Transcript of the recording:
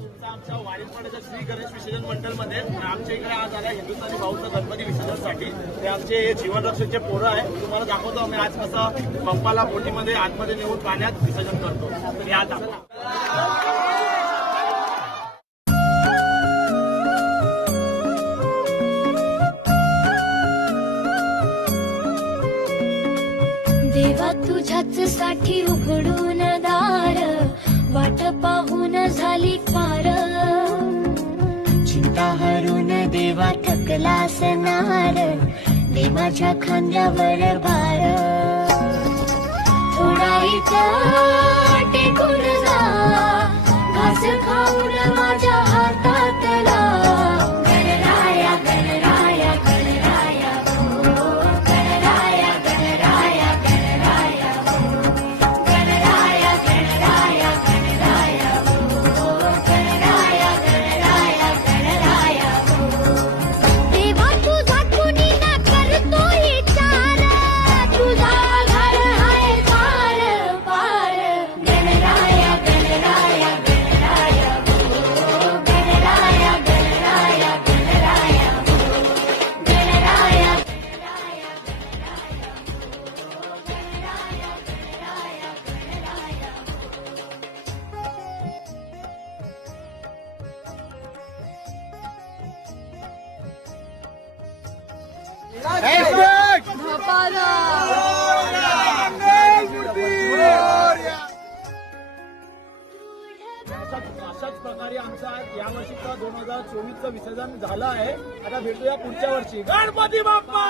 तुमचा आमच्या वाडीपाड्याच्या श्री गणेश विसर्जन मंडळमध्ये आमच्या इकडे आज आला हिंदुस्थानी भाऊचा गणपती विसर्जनसाठी. ते आमचे जीवनरक्षकचे पोरं आहे. तुम्हाला दाखवतो आम्ही आज कसं पंपाला बोटीमध्ये आतमध्ये नेऊन पाण्यात विसर्जन करतो. तर या दाखवा. देवा तुझ्याच साठी उघडून दार, वाट पाहून झाली पार. चिंता हरून देवा थकला असणार, दे माझ्या खांद्यावर भार. थोडा इथं टेकून जा, घास खाऊन माझ्या हातातला. गणराया गणराया गणराया हो, गणराया गणराया गणराया हो, गणराया गणराया गणराया हो, गणराया गणराया गणराया हो. देवा तुझा कुणी ना करतो विचार, तुझा घर आहे पार पार. गणराया गणराया गणराया हो, गणराया गणराया गणराया हो, गणराया गणराया गणराया हो, गणराया अशाच प्रकारे आमचा यावर्षीचा 2024चं विसर्जन झालं आहे. आता भेटूया पुढच्या वर्षी. गणपती बाप्पा.